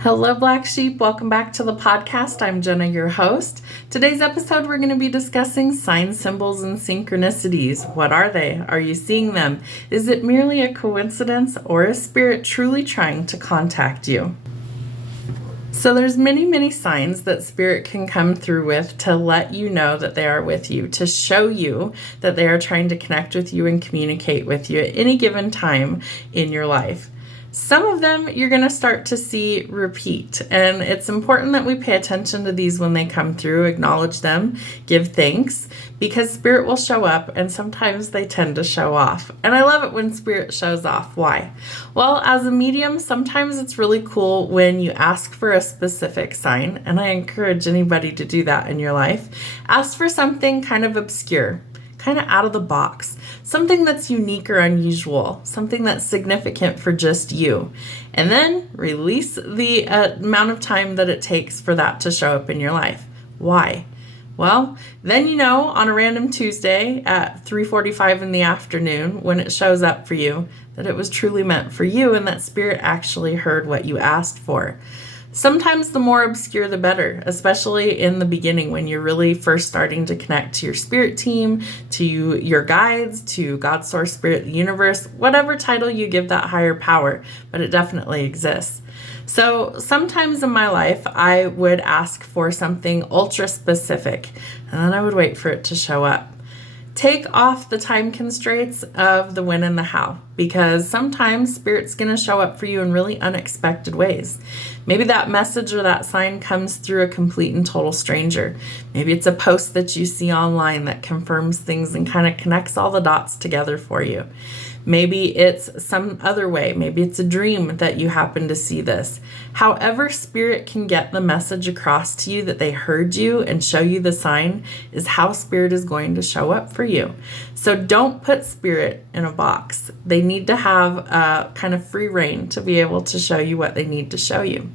Hello, Black Sheep. Welcome back to the podcast. I'm Jenna, your host. Today's episode, we're going to be discussing sign symbols and synchronicities. What are they? Are you seeing them? Is it merely a coincidence, or is spirit truly trying to contact you? So there's many signs that spirit can come through with to let you know that they are with you, to show you that they are trying to connect with you and communicate with you at any given time in your life. Some of them you're going to start to see repeat, and it's important that we pay attention to these when they come through, acknowledge them, give thanks, because spirit will show up, and sometimes they tend to show off. And I love it when spirit shows off. Why? Well, as a medium, sometimes it's really cool when you ask for a specific sign, and I encourage anybody to do that in your life. Ask for something kind of obscure, kind of out of the box, something that's unique or unusual, something that's significant for just you, and then release the amount of time that it takes for that to show up in your life. Why? Well, then you know on a random Tuesday at 3:45 in the afternoon when it shows up for you that it was truly meant for you and that spirit actually heard what you asked for. Sometimes the more obscure the better, especially in the beginning when you're really first starting to connect to your spirit team, to your guides, to God, Source, Spirit, the universe, whatever title you give that higher power, but it definitely exists. So sometimes in my life, I would ask for something ultra specific, and then I would wait for it to show up. Take off the time constraints of the when and the how, because sometimes spirit's going to show up for you in really unexpected ways. Maybe that message or that sign comes through a complete and total stranger. Maybe it's a post that you see online that confirms things and kind of connects all the dots together for you. Maybe it's some other way. Maybe it's a dream that you happen to see this. However, spirit can get the message across to you that they heard you and show you the sign is how spirit is going to show up for you. So don't put spirit in a box. They need to have a kind of free reign to be able to show you what they need to show you.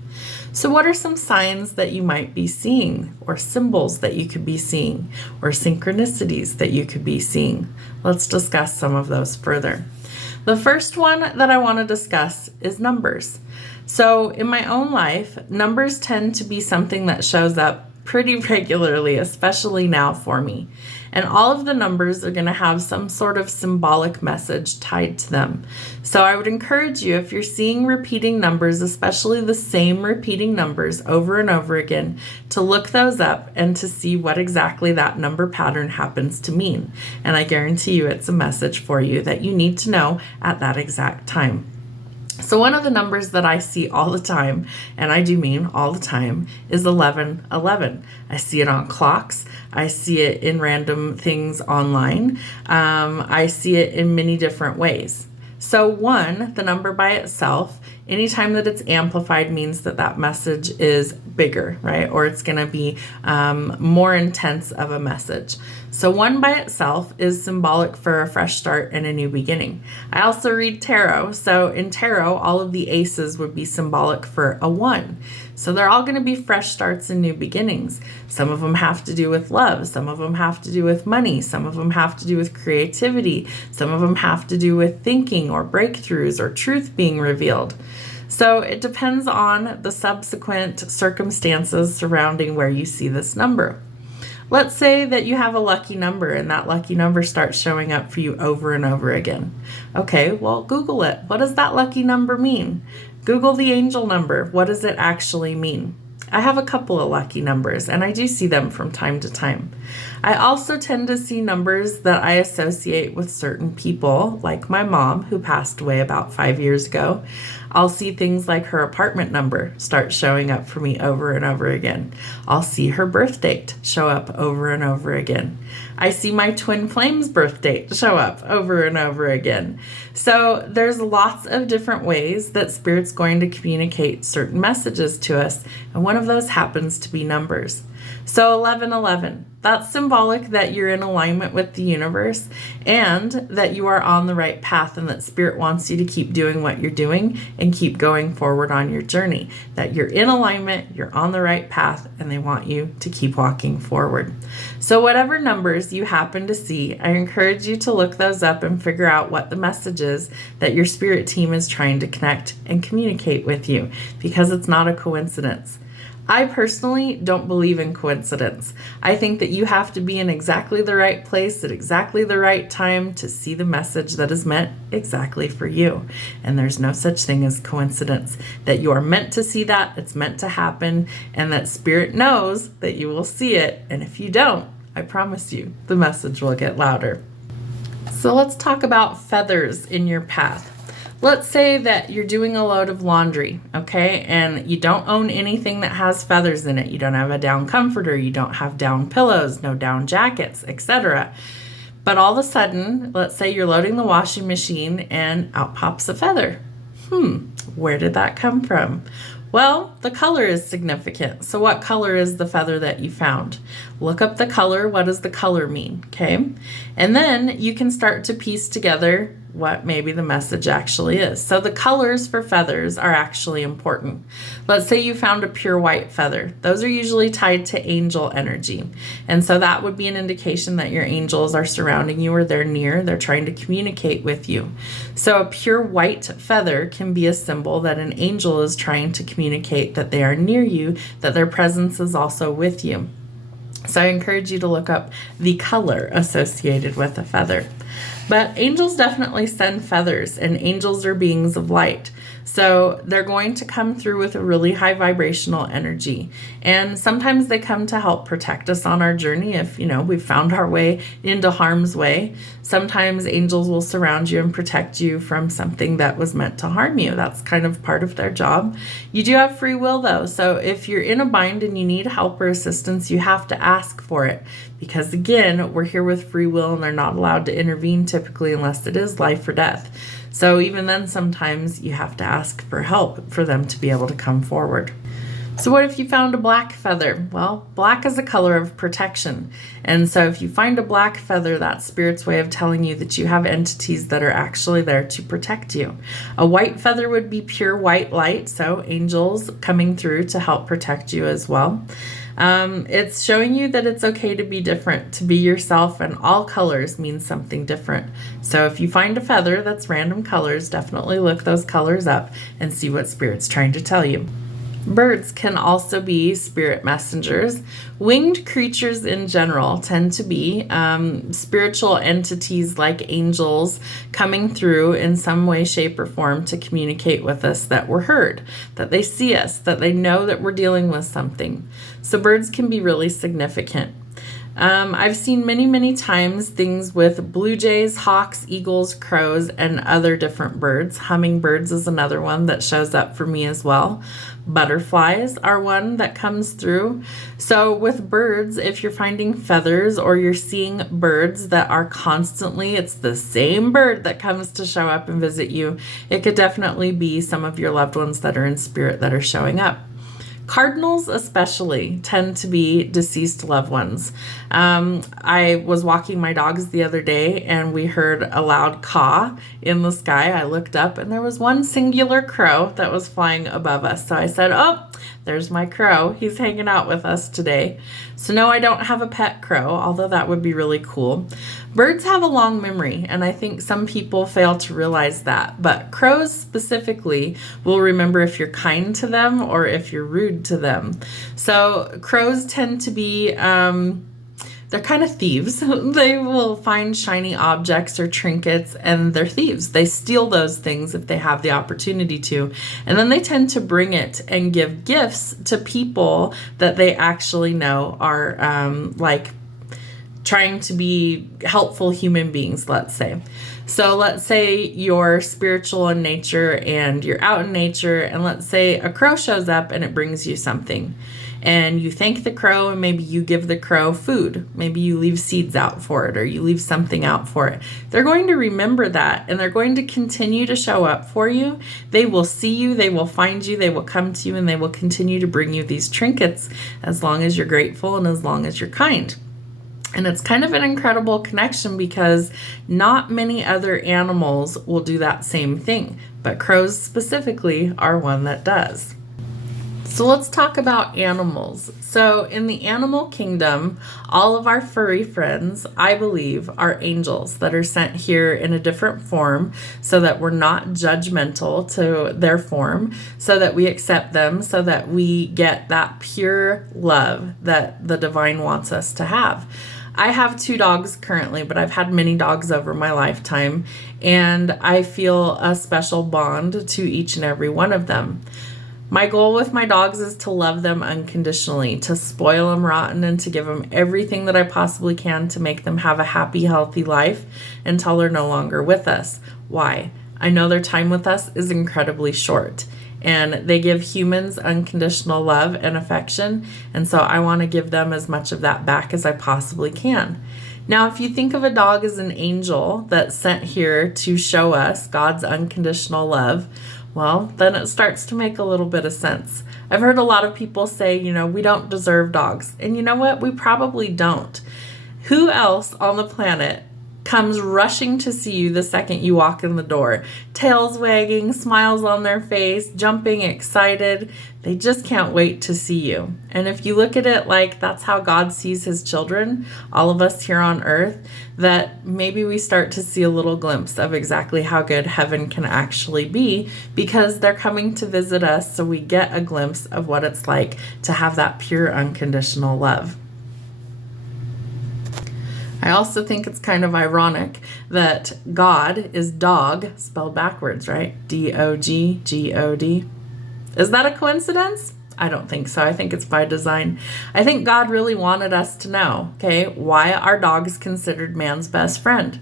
So what are some signs that you might be seeing, or symbols that you could be seeing, or synchronicities that you could be seeing? Let's discuss some of those further. The first one that I want to discuss is numbers. So in my own life, numbers tend to be something that shows up pretty regularly, especially now for me. And all of the numbers are going to have some sort of symbolic message tied to them. So I would encourage you, if you're seeing repeating numbers, especially the same repeating numbers over and over again, to look those up and to see what exactly that number pattern happens to mean. And I guarantee you it's a message for you that you need to know at that exact time. So one of the numbers that I see all the time, and I do mean all the time, is 1111. I see it on clocks. I see it in random things online. I see it in many different ways. So one, the number by itself, anytime that it's amplified means that that message is bigger, right? Or it's going to be more intense of a message. So one by itself is symbolic for a fresh start and a new beginning. I also read tarot. So in tarot, all of the aces would be symbolic for a one. So they're all going to be fresh starts and new beginnings. Some of them have to do with love. Some of them have to do with money. Some of them have to do with creativity. Some of them have to do with thinking or breakthroughs or truth being revealed. So it depends on the subsequent circumstances surrounding where you see this number. Let's say that you have a lucky number and that lucky number starts showing up for you over and over again. Okay, well, Google it. What does that lucky number mean? Google the angel number. What does it actually mean? I have a couple of lucky numbers, and I do see them from time to time. I also tend to see numbers that I associate with certain people, like my mom, who passed away about 5 years ago. I'll see things like her apartment number start showing up for me over and over again. I'll see her birth date show up over and over again. I see my twin flame's birth date show up over and over again. So there's lots of different ways that Spirit's going to communicate certain messages to us, and one of those happens to be numbers. So 1111, that's symbolic that you're in alignment with the universe and that you are on the right path and that Spirit wants you to keep doing what you're doing and keep going forward on your journey. That you're in alignment, you're on the right path, and they want you to keep walking forward. So whatever numbers you happen to see, I encourage you to look those up and figure out what the message is that your spirit team is trying to connect and communicate with you, because it's not a coincidence. I personally don't believe in coincidence. I think that you have to be in exactly the right place at exactly the right time to see the message that is meant exactly for you. And there's no such thing as coincidence. That you are meant to see that, it's meant to happen, and that Spirit knows that you will see it. And if you don't, I promise you, the message will get louder. So let's talk about feathers in your path. Let's say that you're doing a load of laundry, okay, and you don't own anything that has feathers in it. You don't have a down comforter, you don't have down pillows, no down jackets, etc. But all of a sudden, let's say you're loading the washing machine and out pops a feather. Where did that come from? Well, the color is significant. So what color is the feather that you found? Look up the color. What does the color mean? Okay. And then you can start to piece together what maybe the message actually is. So the colors for feathers are actually important. Let's say you found a pure white feather. Those are usually tied to angel energy. And so that would be an indication that your angels are surrounding you or they're near. They're trying to communicate with you. So a pure white feather can be a symbol that an angel is trying to communicate that they are near you, that their presence is also with you. So I encourage you to look up the color associated with a feather. But angels definitely send feathers, and angels are beings of light. So they're going to come through with a really high vibrational energy. And sometimes they come to help protect us on our journey if, we've found our way into harm's way. Sometimes angels will surround you and protect you from something that was meant to harm you. That's kind of part of their job. You do have free will though. So if you're in a bind and you need help or assistance, you have to ask for it. Because again, we're here with free will and they're not allowed to intervene typically unless it is life or death. So even then, sometimes you have to ask for help for them to be able to come forward. So what if you found a black feather? Well, black is a color of protection. And so if you find a black feather, that's Spirit's way of telling you that you have entities that are actually there to protect you. A white feather would be pure white light, so angels coming through to help protect you as well. It's showing you that it's okay to be different, to be yourself, and all colors mean something different. So if you find a feather that's random colors, definitely look those colors up and see what Spirit's trying to tell you. Birds can also be spirit messengers. Winged creatures in general tend to be spiritual entities like angels coming through in some way, shape, or form to communicate with us that we're heard, that they see us, that they know that we're dealing with something. So birds can be really significant. I've seen many times things with blue jays, hawks, eagles, crows, and other different birds. Hummingbirds is another one that shows up for me as well. Butterflies are one that comes through. So with birds, if you're finding feathers or you're seeing birds that are constantly, it's the same bird that comes to show up and visit you, it could definitely be some of your loved ones that are in spirit that are showing up. Cardinals especially tend to be deceased loved ones. I was walking my dogs the other day and we heard a loud caw in the sky. I looked up and there was one singular crow that was flying above us. So I said, oh, there's my crow. He's hanging out with us today. So no, I don't have a pet crow, although that would be really cool. Birds have a long memory, and I think some people fail to realize that. But crows specifically will remember if you're kind to them or if you're rude to them. So crows tend to be, they're kind of thieves. They will find shiny objects or trinkets, and they're thieves. They steal those things if they have the opportunity to. And then they tend to bring it and give gifts to people that they actually know are trying to be helpful human beings, let's say. So let's say you're spiritual in nature and you're out in nature, and let's say a crow shows up and it brings you something. and you thank the crow, and maybe you give the crow food. Maybe you leave seeds out for it, or you leave something out for it. They're going to remember that, and they're going to continue to show up for you. They will see you, they will find you, they will come to you, and they will continue to bring you these trinkets as long as you're grateful and as long as you're kind. And it's kind of an incredible connection because not many other animals will do that same thing, but crows specifically are one that does. So let's talk about animals. So in the animal kingdom, all of our furry friends, I believe, are angels that are sent here in a different form so that we're not judgmental to their form, so that we accept them, so that we get that pure love that the divine wants us to have. I have 2 dogs currently, but I've had many dogs over my lifetime, and I feel a special bond to each and every one of them. My goal with my dogs is to love them unconditionally, to spoil them rotten, and to give them everything that I possibly can to make them have a happy, healthy life until they're no longer with us. Why? I know their time with us is incredibly short, and they give humans unconditional love and affection, and so I want to give them as much of that back as I possibly can. Now, if you think of a dog as an angel that's sent here to show us God's unconditional love, well, then it starts to make a little bit of sense. I've heard a lot of people say, we don't deserve dogs. And you know what? We probably don't. Who else on the planet comes rushing to see you the second you walk in the door? Tails wagging, smiles on their face, jumping, excited. They just can't wait to see you. And if you look at it like that's how God sees his children, all of us here on earth, that maybe we start to see a little glimpse of exactly how good heaven can actually be because they're coming to visit us, so we get a glimpse of what it's like to have that pure unconditional love. I also think it's kind of ironic that God is dog spelled backwards, right? D-O-G-G-O-D. Is that a coincidence? I don't think so. I think it's by design. I think God really wanted us to know, why are dogs considered man's best friend?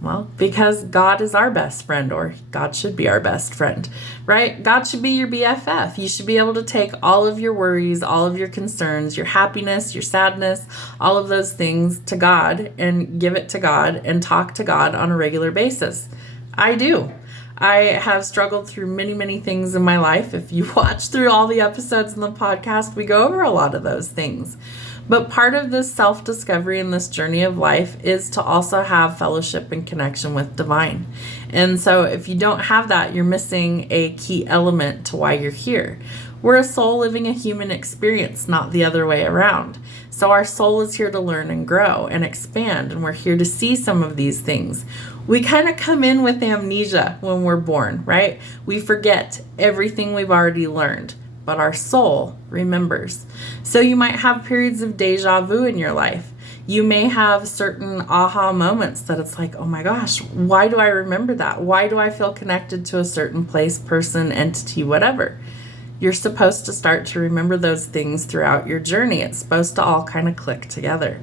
Well, because God is our best friend, or God should be our best friend, right? God should be your BFF. You should be able to take all of your worries, all of your concerns, your happiness, your sadness, all of those things to God and give it to God and talk to God on a regular basis. I do. I have struggled through many, many things in my life. If you watch through all the episodes in the podcast, we go over a lot of those things. But part of this self-discovery and this journey of life is to also have fellowship and connection with divine. And so if you don't have that, you're missing a key element to why you're here. We're a soul living a human experience, not the other way around. So our soul is here to learn and grow and expand, and we're here to see some of these things. We kind of come in with amnesia when we're born, right? We forget everything we've already learned, but our soul remembers. So you might have periods of deja vu in your life. You may have certain aha moments that it's like, oh my gosh, why do I remember that? Why do I feel connected to a certain place, person, entity, whatever? You're supposed to start to remember those things throughout your journey. It's supposed to all kind of click together.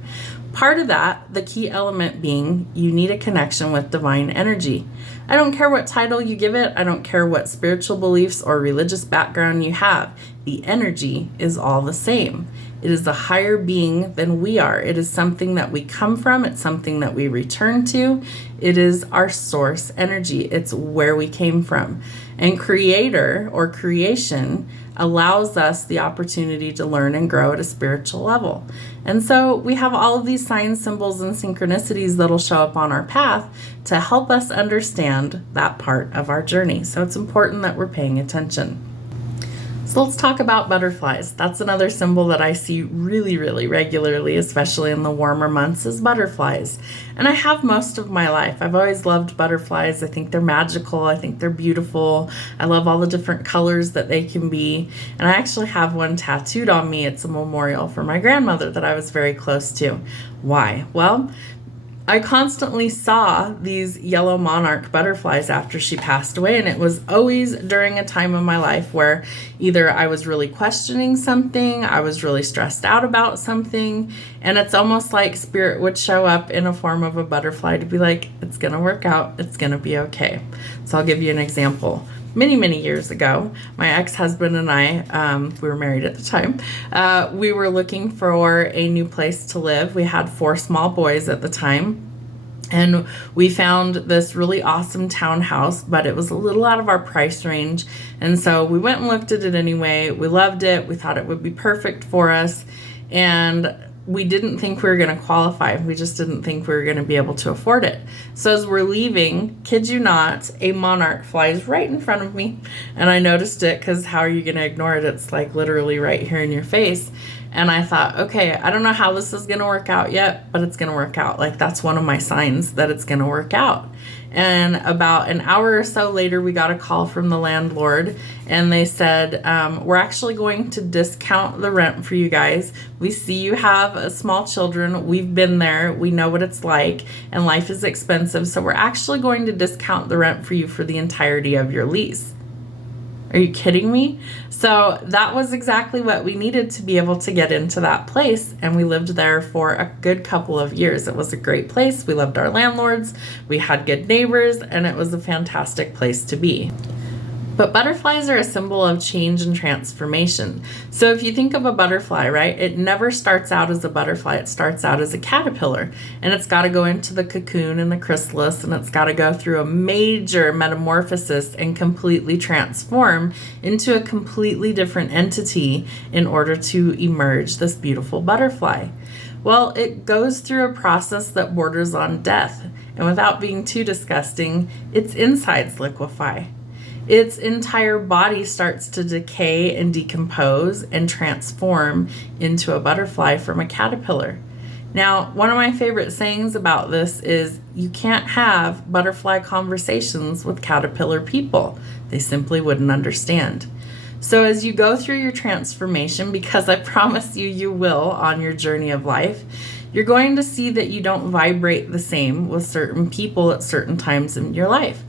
Part of that, the key element being, you need a connection with divine energy. I don't care what title you give it. I don't care what spiritual beliefs or religious background you have. The energy is all the same. It is a higher being than we are. It is something that we come from. It's something that we return to. It is our source energy. It's where we came from. And creator or creation allows us the opportunity to learn and grow at a spiritual level. And so we have all of these signs, symbols, and synchronicities that'll show up on our path to help us understand that part of our journey. So it's important that we're paying attention. So let's talk about butterflies. That's another symbol that I see really, really regularly, especially in the warmer months, is butterflies. And I have most of my life. I've always loved butterflies. I think they're magical. I think they're beautiful. I love all the different colors that they can be. And I actually have one tattooed on me. It's a memorial for my grandmother that I was very close to. Why? Well, I constantly saw these yellow monarch butterflies after she passed away, and it was always during a time of my life where either I was really questioning something, I was really stressed out about something, and it's almost like spirit would show up in a form of a butterfly to be like, it's going to work out, it's going to be okay. So I'll give you an example. many, many years ago, my ex-husband and I, we were married at the time, we were looking for a new place to live. We had 4 small boys at the time. And we found this really awesome townhouse, but it was a little out of our price range. And so we went and looked at it anyway. We loved it. We thought it would be perfect for us. And we didn't think we were going to qualify. We just didn't think we were going to be able to afford it. So as we're leaving, kid you not, a monarch flies right in front of me. And I noticed it because how are you going to ignore it? It's like literally right here in your face. And I thought, okay, I don't know how this is going to work out yet, but it's going to work out. Like, that's one of my signs that it's going to work out. And about an hour or so later, we got a call from the landlord, and they said, we're actually going to discount the rent for you guys. We see you have small children. We've been there. We know what it's like, and life is expensive. So we're actually going to discount the rent for you for the entirety of your lease. Are you kidding me? So that was exactly what we needed to be able to get into that place. And we lived there for a good couple of years. It was a great place. We loved our landlords. We had good neighbors, and it was a fantastic place to be. But butterflies are a symbol of change and transformation. So if you think of a butterfly, right, it never starts out as a butterfly. It starts out as a caterpillar, and it's got to go into the cocoon and the chrysalis, and it's got to go through a major metamorphosis and completely transform into a completely different entity in order to emerge this beautiful butterfly. Well, it goes through a process that borders on death, and without being too disgusting, its insides liquefy. Its entire body starts to decay and decompose and transform into a butterfly from a caterpillar. Now, one of my favorite sayings about this is you can't have butterfly conversations with caterpillar people. They simply wouldn't understand. So as you go through your transformation, because I promise you, you will on your journey of life, you're going to see that you don't vibrate the same with certain people at certain times in your life.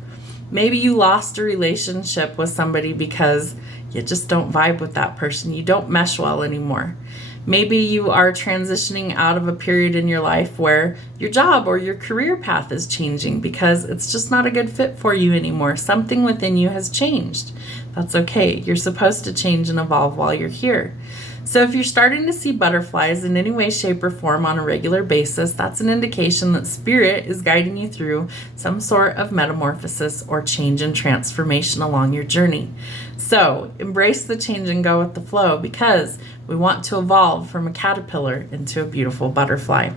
Maybe you lost a relationship with somebody because you just don't vibe with that person. You don't mesh well anymore. Maybe you are transitioning out of a period in your life where your job or your career path is changing because it's just not a good fit for you anymore. Something within you has changed. That's okay. You're supposed to change and evolve while you're here. So if you're starting to see butterflies in any way, shape, or form on a regular basis, that's an indication that spirit is guiding you through some sort of metamorphosis or change and transformation along your journey. So embrace the change and go with the flow, because we want to evolve from a caterpillar into a beautiful butterfly.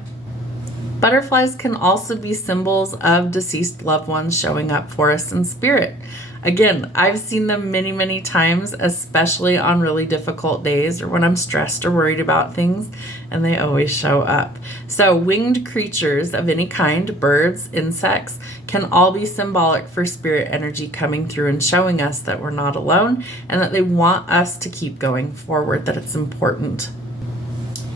Butterflies can also be symbols of deceased loved ones showing up for us in spirit. Again, I've seen them many, many times, especially on really difficult days or when I'm stressed or worried about things, and they always show up. So winged creatures of any kind, birds, insects, can all be symbolic for spirit energy coming through and showing us that we're not alone and that they want us to keep going forward, that it's important.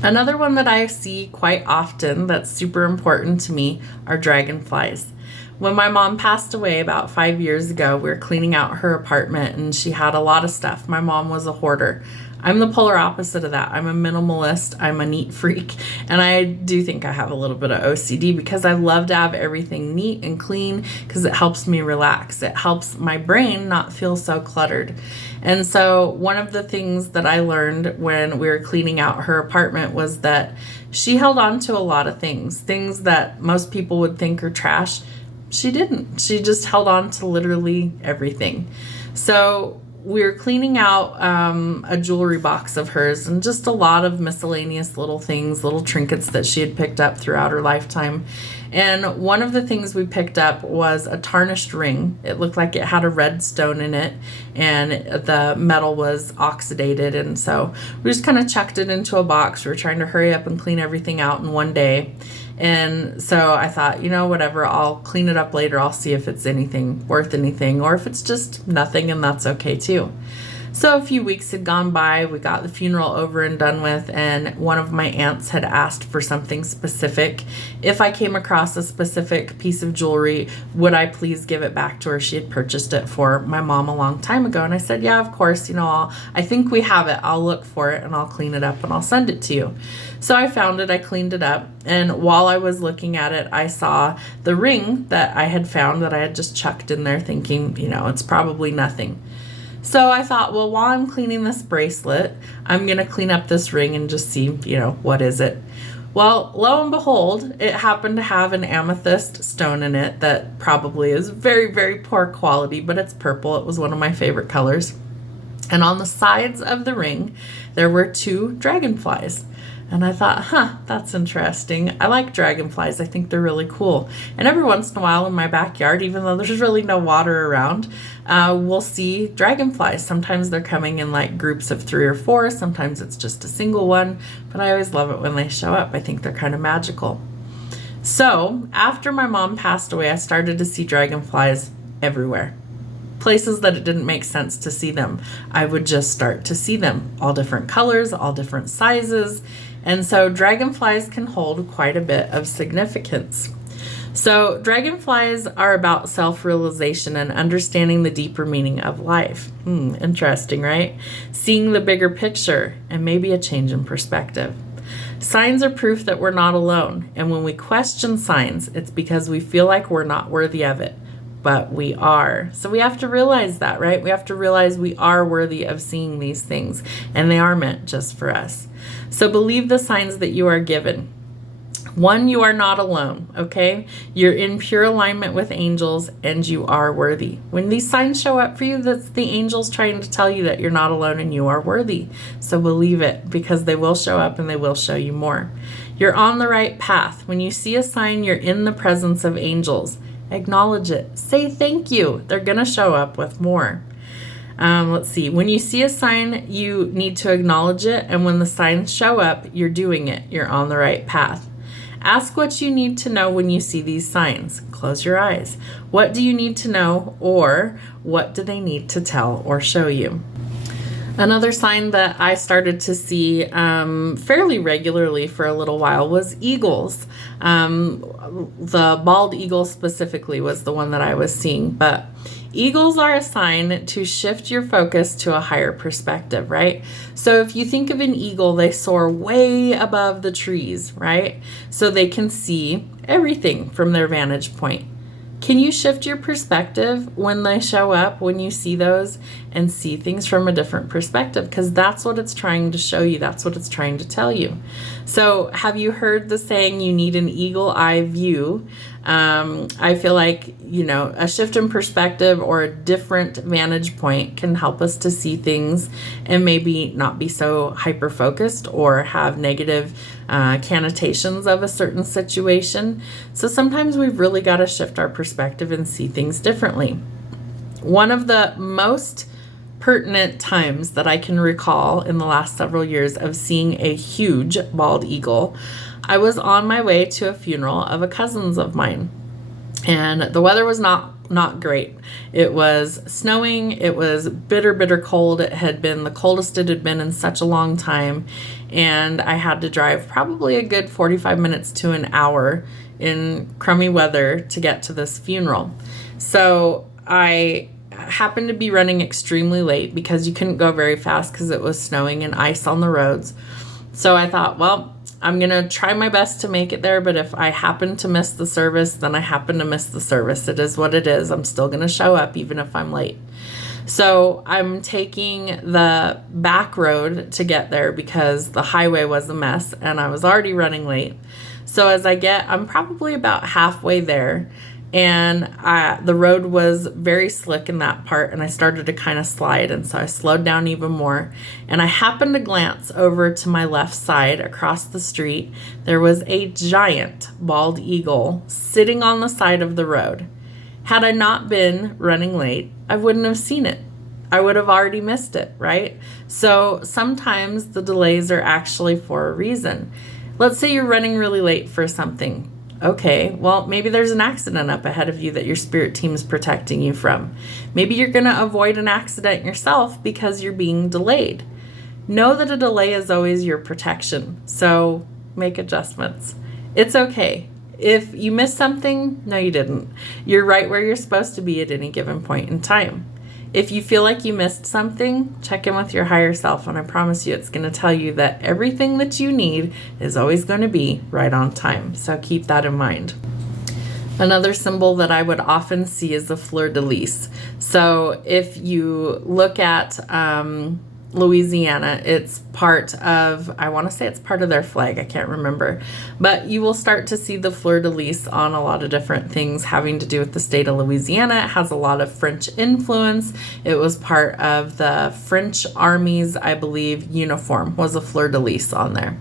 Another one that I see quite often that's super important to me are dragonflies. When my mom passed away about 5 years ago, we were cleaning out her apartment and she had a lot of stuff. My mom was a hoarder. I'm the polar opposite of that. I'm a minimalist. I'm a neat freak. And I do think I have a little bit of OCD because I love to have everything neat and clean because it helps me relax. It helps my brain not feel so cluttered. And so one of the things that I learned when we were cleaning out her apartment was that she held on to a lot of things that most people would think are trash. She didn't. She just held on to literally everything. So we were cleaning out a jewelry box of hers and just a lot of miscellaneous little things, little trinkets that she had picked up throughout her lifetime. And one of the things we picked up was a tarnished ring. It looked like it had a red stone in it and the metal was oxidated. And so we just kind of chucked it into a box. We were trying to hurry up and clean everything out in one day. And so I thought, whatever, I'll clean it up later. I'll see if it's anything worth anything or if it's just nothing, and that's okay too. So a few weeks had gone by, we got the funeral over and done with, and one of my aunts had asked for something specific. If I came across a specific piece of jewelry, would I please give it back to her? She had purchased it for my mom a long time ago. And I said, yeah, of course, I think we have it. I'll look for it and I'll clean it up and I'll send it to you. So I found it, I cleaned it up, and while I was looking at it, I saw the ring that I had found that I had just chucked in there thinking, it's probably nothing. So I thought, well, while I'm cleaning this bracelet, I'm going to clean up this ring and just see, what is it? Well, lo and behold, it happened to have an amethyst stone in it that probably is very, very poor quality, but it's purple. It was one of my favorite colors. And on the sides of the ring, there were 2 dragonflies. And I thought, that's interesting. I like dragonflies. I think they're really cool. And every once in a while in my backyard, even though there's really no water around, we'll see dragonflies. Sometimes they're coming in like groups of 3 or 4. Sometimes it's just a single one. But I always love it when they show up. I think they're kind of magical. So after my mom passed away, I started to see dragonflies everywhere. Places that it didn't make sense to see them, I would just start to see them. All different colors, all different sizes. And so dragonflies can hold quite a bit of significance. So dragonflies are about self-realization and understanding the deeper meaning of life. Interesting, right? Seeing the bigger picture and maybe a change in perspective. Signs are proof that we're not alone. And when we question signs, it's because we feel like we're not worthy of it. But we are. So we have to realize that, right? We have to realize we are worthy of seeing these things, and they are meant just for us. So believe the signs that you are given. 1, you are not alone, okay? You're in pure alignment with angels, and you are worthy. When these signs show up for you, that's the angels trying to tell you that you're not alone and you are worthy. So believe it, because they will show up and they will show you more. You're on the right path. When you see a sign, you're in the presence of angels. Acknowledge it. Say thank you. They're going to show up with more. Let's see. When you see a sign, you need to acknowledge it. And when the signs show up, you're doing it. You're on the right path. Ask what you need to know when you see these signs. Close your eyes. What do you need to know, or what do they need to tell or show you? Another sign that I started to see fairly regularly for a little while was eagles. The bald eagle specifically was the one that I was seeing, but eagles are a sign to shift your focus to a higher perspective, right? So if you think of an eagle, they soar way above the trees, right? So they can see everything from their vantage point. Can you shift your perspective when they show up, when you see those, and see things from a different perspective? Because that's what it's trying to show you. That's what it's trying to tell you. So have you heard the saying, you need an eagle eye view? I feel like, a shift in perspective or a different vantage point can help us to see things and maybe not be so hyper-focused or have negative connotations of a certain situation. So sometimes we've really got to shift our perspective and see things differently. One of the most pertinent times that I can recall in the last several years of seeing a huge bald eagle, I was on my way to a funeral of a cousin of mine, and the weather was not great. It was snowing. It was bitter cold. It had been the coldest it had been in such a long time, and I had to drive probably a good 45 minutes to an hour in crummy weather to get to this funeral. So I happened to be running extremely late because you couldn't go very fast because it was snowing and ice on the roads. So I thought, well, I'm going to try my best to make it there, but if I happen to miss the service, then I happen to miss the service. It is what it is. I'm still going to show up even if I'm late. So I'm taking the back road to get there because the highway was a mess and I was already running late. So as I'm probably about halfway there, and the road was very slick in that part, and I started to kind of slide, and so I slowed down even more, and I happened to glance over to my left side across the street. There was a giant bald eagle sitting on the side of the road. Had I not been running late, I wouldn't have seen it. I would have already missed it, right? So sometimes the delays are actually for a reason. Let's say you're running really late for something. Okay, well, maybe there's an accident up ahead of you that your spirit team is protecting you from. Maybe you're going to avoid an accident yourself because you're being delayed. Know that a delay is always your protection, so make adjustments. It's okay. If you missed something, no, you didn't. You're right where you're supposed to be at any given point in time. If you feel like you missed something, check in with your higher self, and I promise you it's going to tell you that everything that you need is always going to be right on time. So keep that in mind. Another symbol that I would often see is the fleur-de-lis. So if you look at Louisiana, it's part of, I want to say it's part of their flag, I can't remember, but you will start to see the fleur-de-lis on a lot of different things having to do with the state of Louisiana. It has a lot of French influence. It was part of the French army's, I believe, uniform was a fleur-de-lis on there.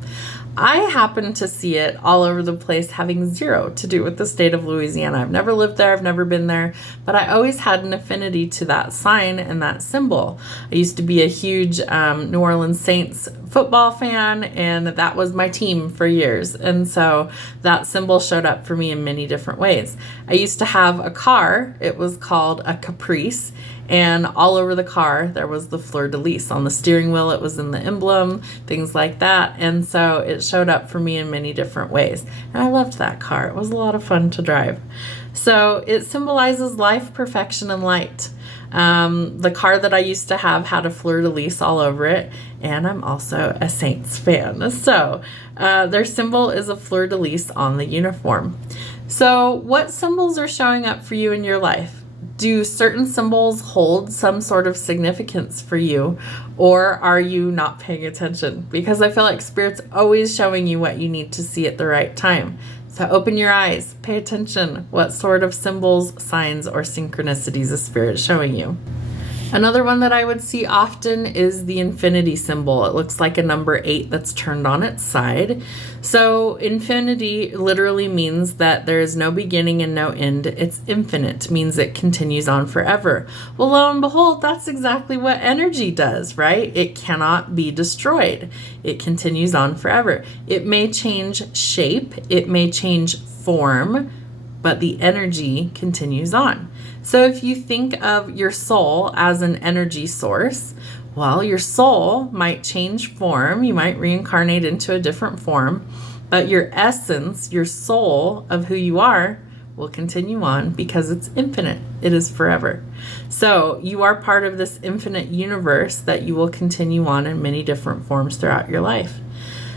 I happen to see it all over the place having zero to do with the state of Louisiana. I've never lived there, I've never been there, but I always had an affinity to that sign and that symbol. I used to be a huge New Orleans Saints football fan, and that was my team for years. And so that symbol showed up for me in many different ways. I used to have a car, it was called a Caprice, and all over the car there was the fleur-de-lis. On the steering wheel it was in the emblem, things like that. And so it showed up for me in many different ways. And I loved that car. It was a lot of fun to drive. So it symbolizes life, perfection, and light. The car that I used to have had a fleur-de-lis all over it, and I'm also a Saints fan. So their symbol is a fleur-de-lis on the uniform. So what symbols are showing up for you in your life? Do certain symbols hold some sort of significance for you, or are you not paying attention? Because I feel like Spirit's always showing you what you need to see at the right time. So open your eyes, pay attention. What sort of symbols, signs, or synchronicities is Spirit showing you? Another one that I would see often is the infinity symbol. It looks like a number 8 that's turned on its side. So infinity literally means that there is no beginning and no end. It's infinite, means it continues on forever. Well, lo and behold, that's exactly what energy does, right? It cannot be destroyed. It continues on forever. It may change shape, it may change form, but the energy continues on. So if you think of your soul as an energy source, well, your soul might change form. You might reincarnate into a different form, but your essence, your soul of who you are, will continue on because it's infinite. It is forever. So you are part of this infinite universe that you will continue on in many different forms throughout your life.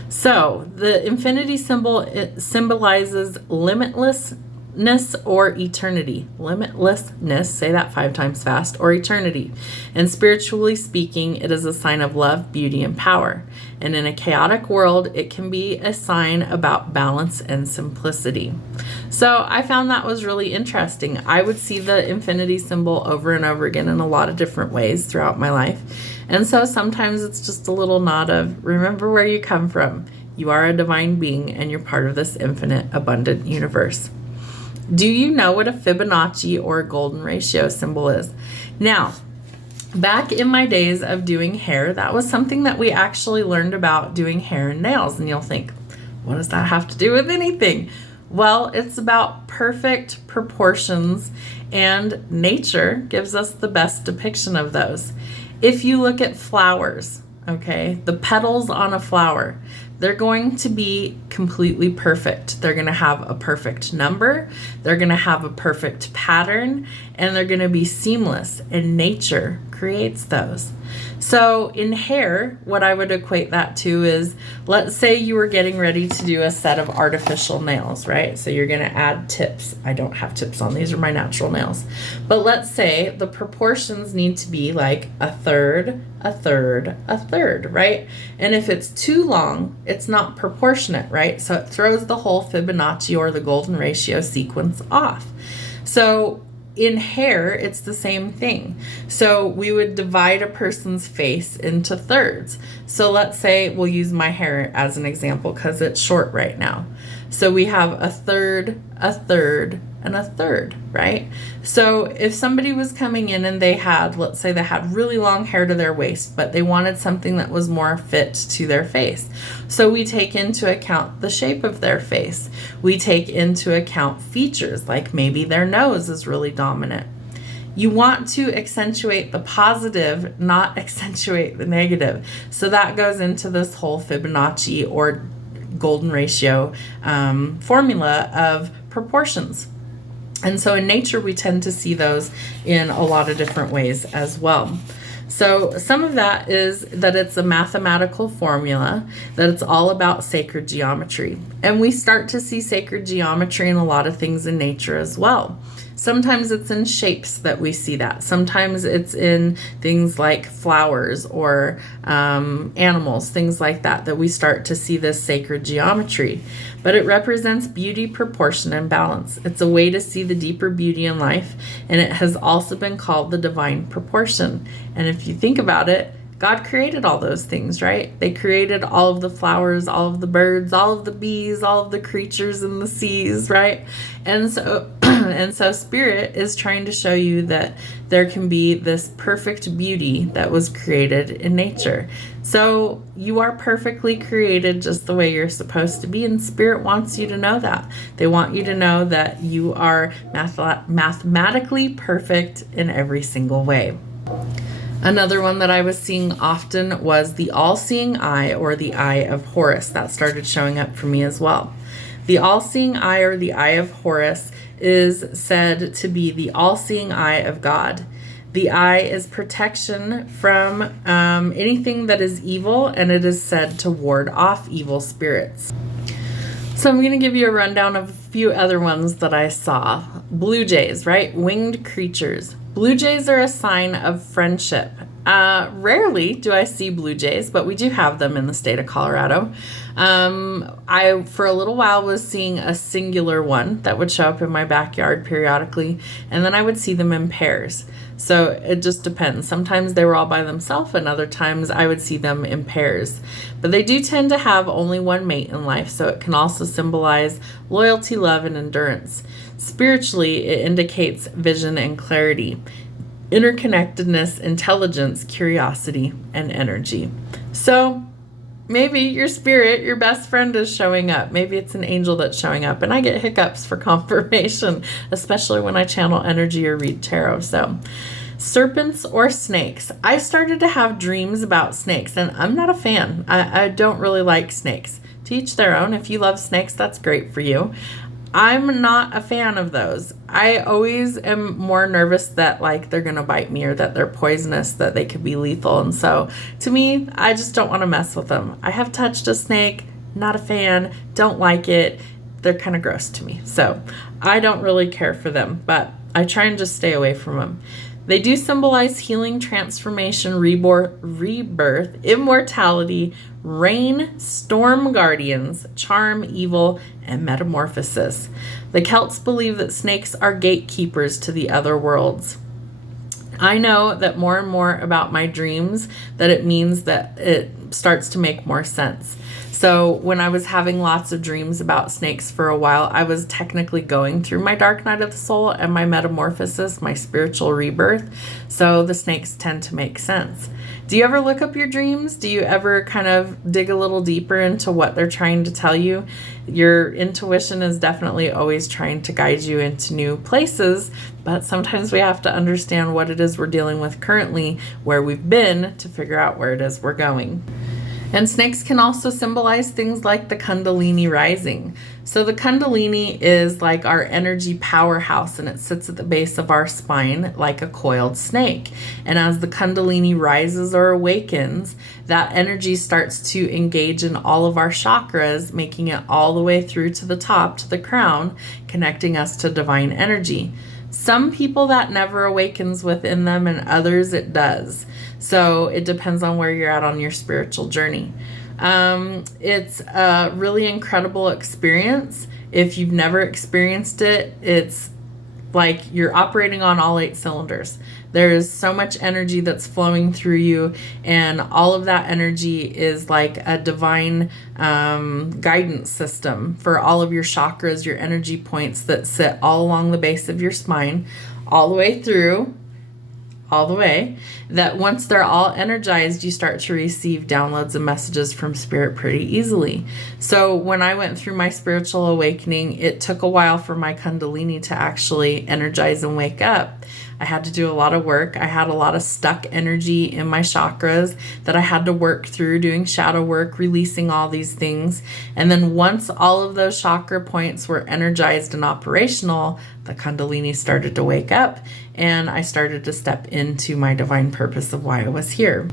So the infinity symbol, it symbolizes limitlessness or eternity. Limitlessness, say that 5 times fast, or eternity. And spiritually speaking, it is a sign of love, beauty, and power. And in a chaotic world, it can be a sign about balance and simplicity. So I found that was really interesting. I would see the infinity symbol over and over again in a lot of different ways throughout my life. And so sometimes it's just a little nod of, remember where you come from. You are a divine being and you're part of this infinite, abundant universe. Do you know what a Fibonacci or a golden ratio symbol is? Now, back in my days of doing hair, that was something that we actually learned about doing hair and nails. And you'll think, what does that have to do with anything? Well, it's about perfect proportions, and nature gives us the best depiction of those. If you look at flowers, okay, the petals on a flower, they're going to be completely perfect. They're going to have a perfect number, they're going to have a perfect pattern, and they're going to be seamless, and nature creates those. So in hair, what I would equate that to is, let's say you were getting ready to do a set of artificial nails, right? So you're going to add tips. I don't have tips on, these are my natural nails. But let's say the proportions need to be like a third, a third, a third, right? And if it's too long, it's not proportionate, right? So it throws the whole Fibonacci or the golden ratio sequence off. So in hair, it's the same thing. So we would divide a person's face into thirds. So let's say we'll use my hair as an example because it's short right now. So we have a third, a third, and a third, right? So if somebody was coming in and let's say they had really long hair to their waist, but they wanted something that was more fit to their face. So we take into account the shape of their face. We take into account features, like maybe their nose is really dominant. You want to accentuate the positive, not accentuate the negative. So that goes into this whole Fibonacci or golden ratio formula of proportions. And so in nature, we tend to see those in a lot of different ways as well. So some of that is that it's a mathematical formula, that it's all about sacred geometry. And we start to see sacred geometry in a lot of things in nature as well. Sometimes it's in shapes that we see that. Sometimes it's in things like flowers or animals, things like that, that we start to see this sacred geometry. But it represents beauty, proportion, and balance. It's a way to see the deeper beauty in life, and it has also been called the divine proportion. And if you think about it, God created all those things, right? They created all of the flowers, all of the birds, all of the bees, all of the creatures in the seas, right? And so Spirit is trying to show you that there can be this perfect beauty that was created in nature. So you are perfectly created just the way you're supposed to be, and Spirit wants you to know that. They want you to know that you are mathematically perfect in every single way. Another one that I was seeing often was the all-seeing eye, or the eye of Horus. That started showing up for me as well. The all-seeing eye, or the eye of Horus, is said to be the all-seeing eye of God. The eye is protection from anything that is evil, and it is said to ward off evil spirits. So I'm going to give you a rundown of a few other ones that I saw. Blue jays, right? Winged creatures. Blue jays are a sign of friendship. Rarely do I see blue jays, but we do have them in the state of Colorado. I, for a little while, was seeing a singular one that would show up in my backyard periodically, and then I would see them in pairs. So it just depends. Sometimes they were all by themselves, and other times I would see them in pairs. But they do tend to have only one mate in life, so it can also symbolize loyalty, love, and endurance. Spiritually, it indicates vision and clarity, interconnectedness, intelligence, curiosity, and energy. So maybe your spirit, your best friend, is showing up. Maybe it's an angel that's showing up. And I get hiccups for confirmation, especially when I channel energy or read tarot. So serpents or snakes. I started to have dreams about snakes, and I'm not a fan. I don't really like snakes. To each their own. If you love snakes, that's great for you. I'm not a fan of those. I always am more nervous that they're going to bite me, or that they're poisonous, that they could be lethal. And so to me, I just don't want to mess with them. I have touched a snake, not a fan, don't like it. They're kind of gross to me. So I don't really care for them, but I try and just stay away from them. They do symbolize healing, transformation, rebirth, immortality, rain, storm guardians, charm, evil, and metamorphosis. The Celts believe that snakes are gatekeepers to the other worlds. I know that more and more about my dreams, that it means that it starts to make more sense. So when I was having lots of dreams about snakes for a while, I was technically going through my dark night of the soul and my metamorphosis, my spiritual rebirth. So the snakes tend to make sense. Do you ever look up your dreams? Do you ever kind of dig a little deeper into what they're trying to tell you? Your intuition is definitely always trying to guide you into new places, but sometimes we have to understand what it is we're dealing with currently, where we've been, to figure out where it is we're going. And snakes can also symbolize things like the Kundalini rising. So the Kundalini is like our energy powerhouse, and it sits at the base of our spine like a coiled snake. And as the Kundalini rises or awakens, that energy starts to engage in all of our chakras, making it all the way through to the top, to the crown, connecting us to divine energy. Some people that never awakens within them, and others it does. So it depends on where you're at on your spiritual journey. It's a really incredible experience. If you've never experienced it, it's like you're operating on all 8 cylinders. There's so much energy that's flowing through you, and all of that energy is like a divine guidance system for all of your chakras, your energy points that sit all along the base of your spine, all the way through, all the way, that once they're all energized, you start to receive downloads and messages from spirit pretty easily. So when I went through my spiritual awakening, it took a while for my Kundalini to actually energize and wake up. I had to do a lot of work. I had a lot of stuck energy in my chakras that I had to work through, doing shadow work, releasing all these things. And then once all of those chakra points were energized and operational, the Kundalini started to wake up, and I started to step into my divine purpose of why I was here.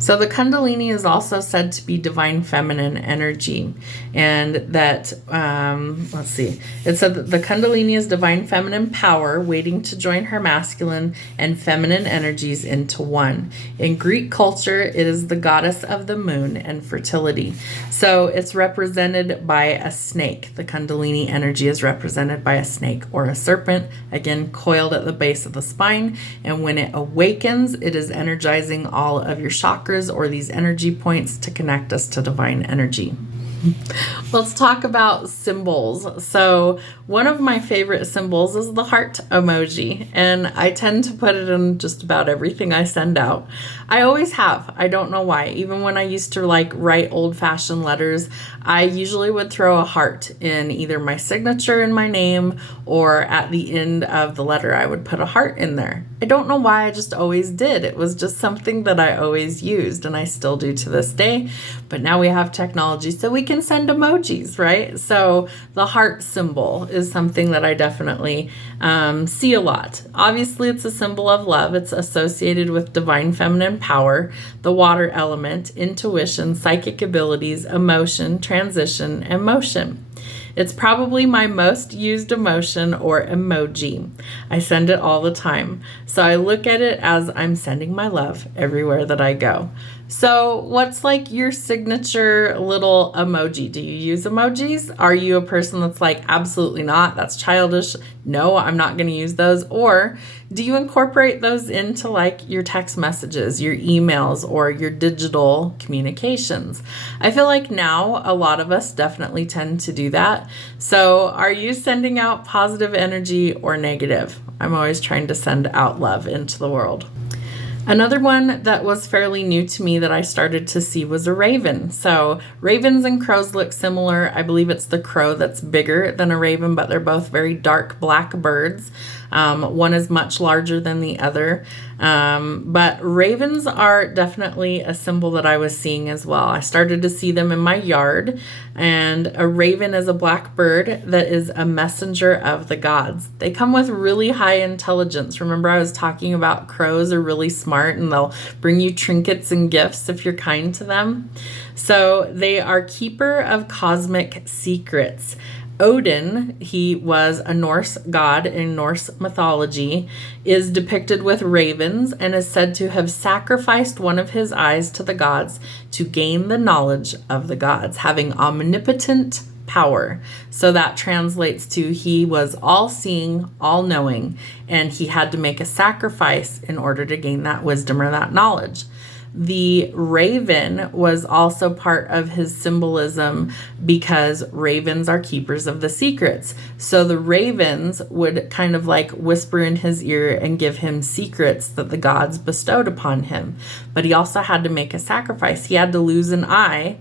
So the Kundalini is also said to be divine feminine energy, and that, it said that the Kundalini is divine feminine power waiting to join her masculine and feminine energies into one. In Greek culture, it is the goddess of the moon and fertility. So it's represented by a snake. The Kundalini energy is represented by a snake or a serpent, again, coiled at the base of the spine. And when it awakens, it is energizing all of your chakras or these energy points to connect us to divine energy. Let's talk about symbols. So one of my favorite symbols is the heart emoji, and I tend to put it in just about everything I send out. I always have. I don't know why. Even when I used to like write old-fashioned letters, I usually would throw a heart in either my signature in my name, or at the end of the letter I would put a heart in there. I don't know why, I just always did. It was just something that I always used, and I still do to this day. But now we have technology, so we can send emojis, right? So the heart symbol is something that I definitely see a lot. Obviously, it's a symbol of love. It's associated with divine feminine power, the water element, intuition, psychic abilities, emotion, transition, and motion. It's probably my most used emotion or emoji. I send it all the time. So I look at it as I'm sending my love everywhere that I go. So what's like your signature little emoji? Do you use emojis? Are you a person that's like, absolutely not, that's childish, no, I'm not going to use those? Or do you incorporate those into like your text messages, your emails, or your digital communications? I feel like now a lot of us definitely tend to do that. So are you sending out positive energy or negative? I'm always trying to send out love into the world. Another one that was fairly new to me that I started to see was a raven. So ravens and crows look similar. I believe it's the crow that's bigger than a raven, but they're both very dark black birds. One is much larger than the other. But ravens are definitely a symbol that I was seeing as well. I started to see them in my yard, and a raven is a black bird that is a messenger of the gods. They come with really high intelligence. Remember, I was talking about crows are really smart and they'll bring you trinkets and gifts if you're kind to them. So they are keeper of cosmic secrets. Odin, he was a Norse god in Norse mythology, is depicted with ravens and is said to have sacrificed one of his eyes to the gods to gain the knowledge of the gods, having omnipotent power. So that translates to he was all-seeing, all-knowing, and he had to make a sacrifice in order to gain that wisdom or that knowledge. The raven was also part of his symbolism because ravens are keepers of the secrets. So the ravens would kind of like whisper in his ear and give him secrets that the gods bestowed upon him. But he also had to make a sacrifice. He had to lose an eye.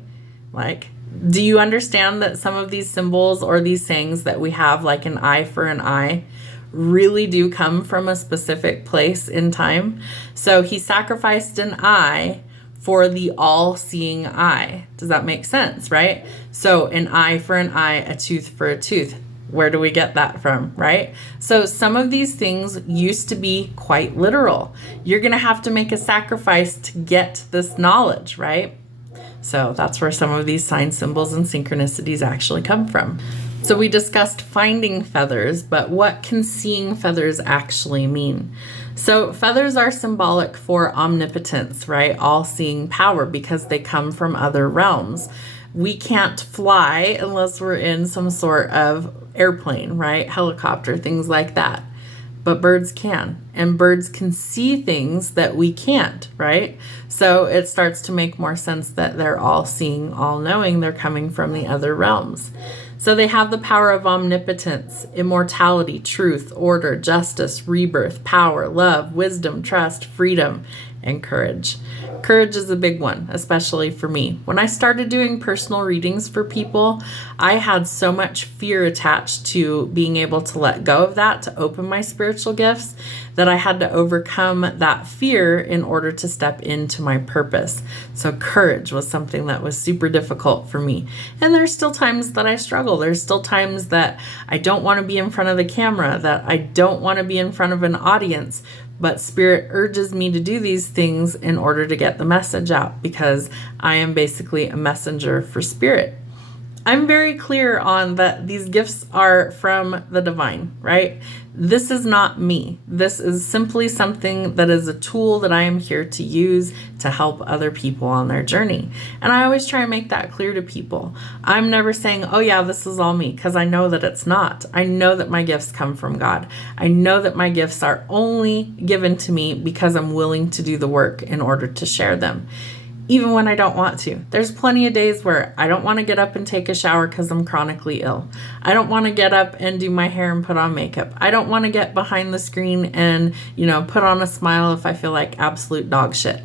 Like, do you understand that some of these symbols or these sayings that we have, like an eye for an eye, really do come from a specific place in time? So he sacrificed an eye for the all-seeing eye. Does that make sense, right? So an eye for an eye, a tooth for a tooth. Where do we get that from, right? So some of these things used to be quite literal. You're going to have to make a sacrifice to get this knowledge, right? So that's where some of these sign symbols and synchronicities actually come from. So we discussed finding feathers, but what can seeing feathers actually mean? So feathers are symbolic for omnipotence, right? All-seeing power, because they come from other realms. We can't fly unless we're in some sort of airplane, right? Helicopter, things like that. but birds can. And birds can see things that we can't, right? So it starts to make more sense that they're all seeing, all knowing. They're coming from the other realms. So they have the power of omnipotence, immortality, truth, order, justice, rebirth, power, love, wisdom, trust, freedom, and courage. Courage is a big one, especially for me. When I started doing personal readings for people, I had so much fear attached to being able to let go of that, to open my spiritual gifts, that I had to overcome that fear in order to step into my purpose. So courage was something that was super difficult for me. And there's still times that I struggle. There's still times that I don't want to be in front of the camera, that I don't want to be in front of an audience. But Spirit urges me to do these things in order to get the message out, because I am basically a messenger for Spirit. I'm very clear on that these gifts are from the divine, right? This is not me. This is simply something that is a tool that I am here to use to help other people on their journey. And I always try and make that clear to people. I'm never saying, oh yeah, this is all me, because I know that it's not. I know that my gifts come from God. I know that my gifts are only given to me because I'm willing to do the work in order to share them. Even when I don't want to. There's plenty of days where I don't want to get up and take a shower because I'm chronically ill. I don't want to get up and do my hair and put on makeup. I don't want to get behind the screen and, put on a smile if I feel like absolute dog shit.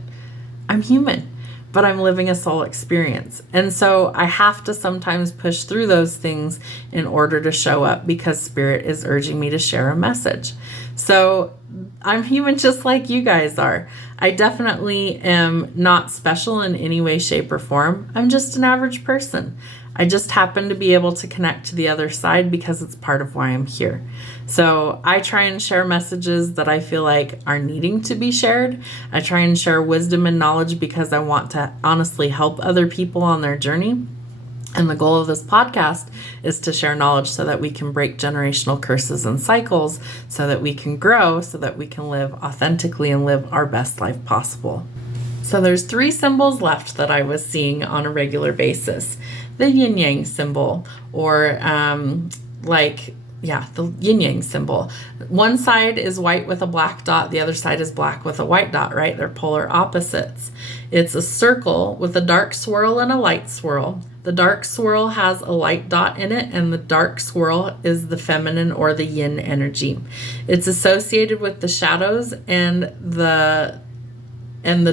I'm human, but I'm living a soul experience. And so I have to sometimes push through those things in order to show up, because Spirit is urging me to share a message. So I'm human just like you guys are. I definitely am not special in any way, shape, or form. I'm just an average person. I just happen to be able to connect to the other side because it's part of why I'm here. So I try and share messages that I feel like are needing to be shared. I try and share wisdom and knowledge because I want to honestly help other people on their journey. And the goal of this podcast is to share knowledge so that we can break generational curses and cycles, so that we can grow, so that we can live authentically and live our best life possible. So there's 3 symbols left that I was seeing on a regular basis. The yin-yang symbol, or the yin-yang symbol. One side is white with a black dot. The other side is black with a white dot, right? They're polar opposites. It's a circle with a dark swirl and a light swirl. The dark swirl has a light dot in it, and the dark swirl is the feminine or the yin energy. It's associated with the shadows and the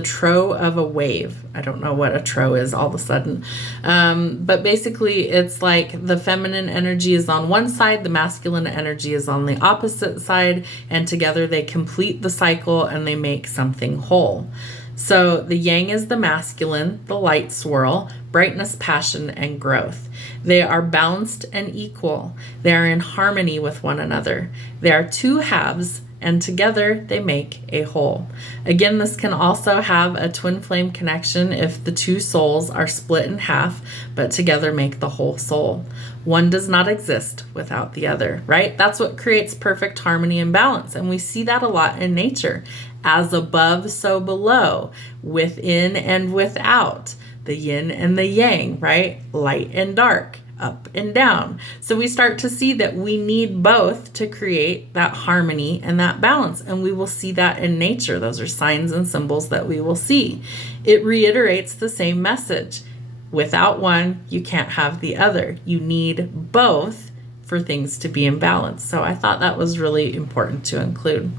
trough of a wave. I don't know what a trough is all of a sudden. But basically it's like the feminine energy is on one side, the masculine energy is on the opposite side, and together they complete the cycle and they make something whole. So the yang is the masculine, the light swirl, brightness, passion, and growth. They are balanced and equal. They are in harmony with one another. They are 2 halves, and together they make a whole. Again, this can also have a twin flame connection if the 2 souls are split in half, but together make the whole soul. One does not exist without the other, right? That's what creates perfect harmony and balance. And we see that a lot in nature. As above, so below, within and without, the yin and the yang, right? Light and dark, up and down. So we start to see that we need both to create that harmony and that balance. And we will see that in nature. Those are signs and symbols that we will see. It reiterates the same message. Without one, you can't have the other. You need both for things to be in balance. So I thought that was really important to include.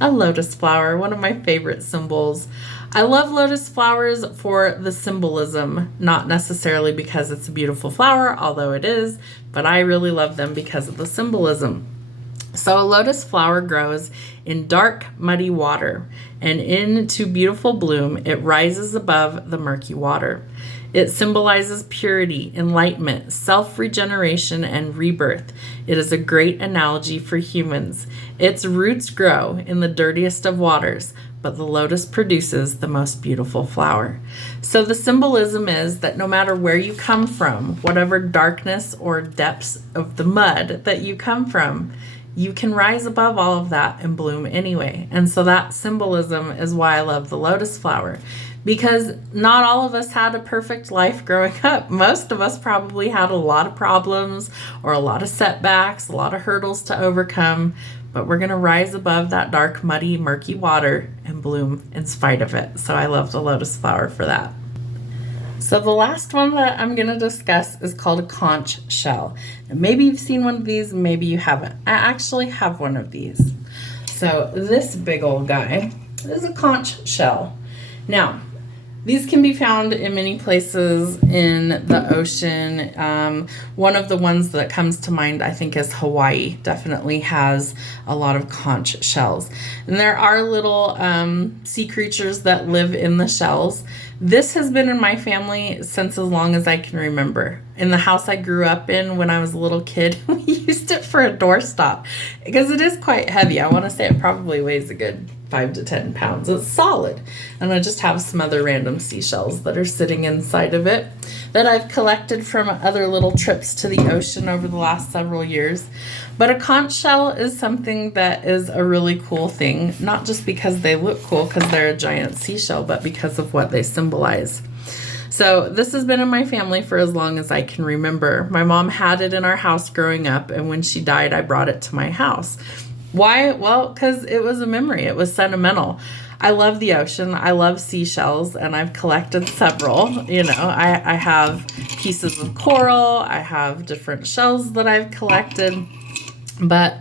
A lotus flower, one of my favorite symbols. I love lotus flowers for the symbolism, not necessarily because it's a beautiful flower, although it is, but I really love them because of the symbolism. So a lotus flower grows in dark, muddy water, and into beautiful bloom, it rises above the murky water. It symbolizes purity, enlightenment, self-regeneration, and rebirth. It is a great analogy for humans. Its roots grow in the dirtiest of waters, but the lotus produces the most beautiful flower. So the symbolism is that no matter where you come from, whatever darkness or depths of the mud that you come from, you can rise above all of that and bloom anyway. And so that symbolism is why I love the lotus flower. Because not all of us had a perfect life growing up. Most of us probably had a lot of problems or a lot of setbacks, a lot of hurdles to overcome. but we're going to rise above that dark, muddy, murky water and bloom in spite of it. So I love the lotus flower for that. So the last one that I'm going to discuss is called a conch shell. And maybe you've seen one of these, maybe you haven't. I actually have one of these. So this big old guy is a conch shell. Now, these can be found in many places in the ocean. One of the ones that comes to mind, I think, is Hawaii. Definitely has a lot of conch shells. And there are little sea creatures that live in the shells. This has been in my family since as long as I can remember. In the house I grew up in when I was a little kid, we used it for a doorstop because it is quite heavy. I want to say it probably weighs a good 5 to 10 pounds. It's solid. And I just have some other random seashells that are sitting inside of it that I've collected from other little trips to the ocean over the last several years. But a conch shell is something that is a really cool thing, not just because they look cool because they're a giant seashell, but because of what they symbolize. So this has been in my family for as long as I can remember. My mom had it in our house growing up, and when she died, I brought it to my house. Why? Well, because it was a memory. It was sentimental. I love the ocean. I love seashells, and I've collected several. I have pieces of coral. I have different shells that I've collected. But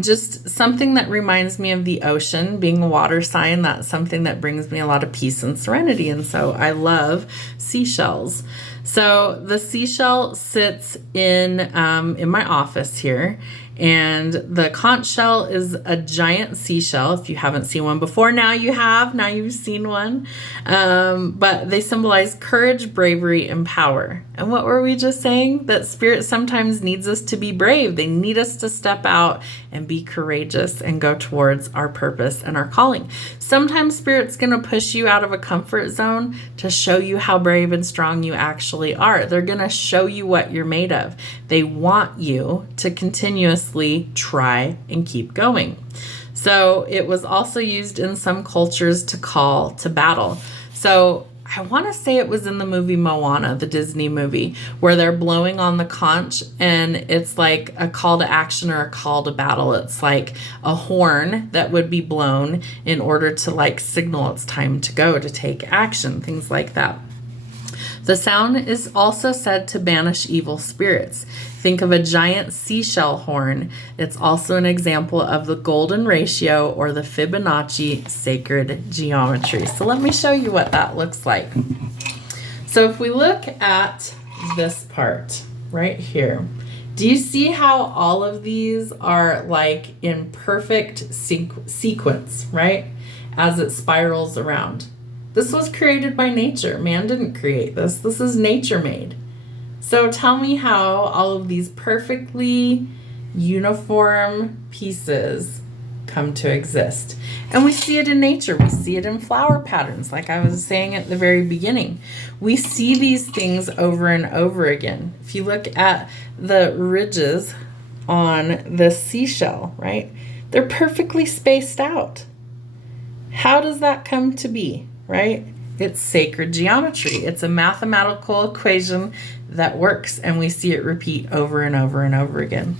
just something that reminds me of the ocean, being a water sign, that's something that brings me a lot of peace and serenity. And so I love seashells. So the seashell sits in my office here. And the conch shell is a giant seashell. If you haven't seen one before, now you have. Now you've seen one. But they symbolize courage, bravery, and power. And what were we just saying? That spirit sometimes needs us to be brave. They need us to step out and be courageous and go towards our purpose and our calling. Sometimes spirit's going to push you out of a comfort zone to show you how brave and strong you actually are. They're going to show you what you're made of. They want you to continuously try and keep going. So it was also used in some cultures to call to battle. So I want to say it was in the movie Moana, the Disney movie, where they're blowing on the conch and it's like a call to action or a call to battle. It's like a horn that would be blown in order to signal it's time to go, to take action, things like that. The sound is also said to banish evil spirits. Think of a giant seashell horn. It's also an example of the golden ratio or the Fibonacci sacred geometry. So let me show you what that looks like. So if we look at this part right here, do you see how all of these are in perfect sequence, right? As it spirals around. This was created by nature. Man didn't create this. This is nature made. So tell me how all of these perfectly uniform pieces come to exist. And we see it in nature. We see it in flower patterns, like I was saying at the very beginning. We see these things over and over again. If you look at the ridges on the seashell, right? They're perfectly spaced out. How does that come to be? Right? It's sacred geometry. It's a mathematical equation that works, and we see it repeat over and over and over again.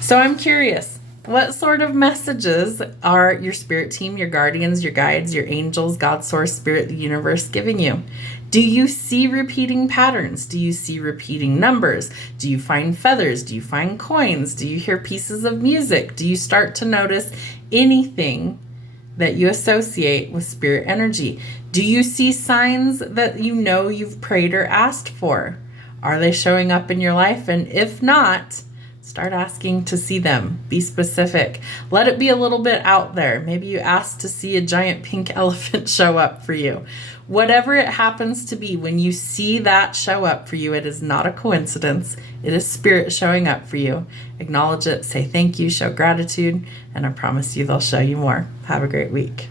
So I'm curious, what sort of messages are your spirit team, your guardians, your guides, your angels, God, source, spirit, the universe giving you? Do you see repeating patterns? Do you see repeating numbers? Do you find feathers? Do you find coins? Do you hear pieces of music? Do you start to notice anything that you associate with spirit energy? Do you see signs that you know you've prayed or asked for? Are they showing up in your life? And if not, start asking to see them. Be specific. Let it be a little bit out there. Maybe you asked to see a giant pink elephant show up for you. Whatever it happens to be, when you see that show up for you, it is not a coincidence. It is spirit showing up for you. Acknowledge it, say thank you, show gratitude, and I promise you they'll show you more. Have a great week.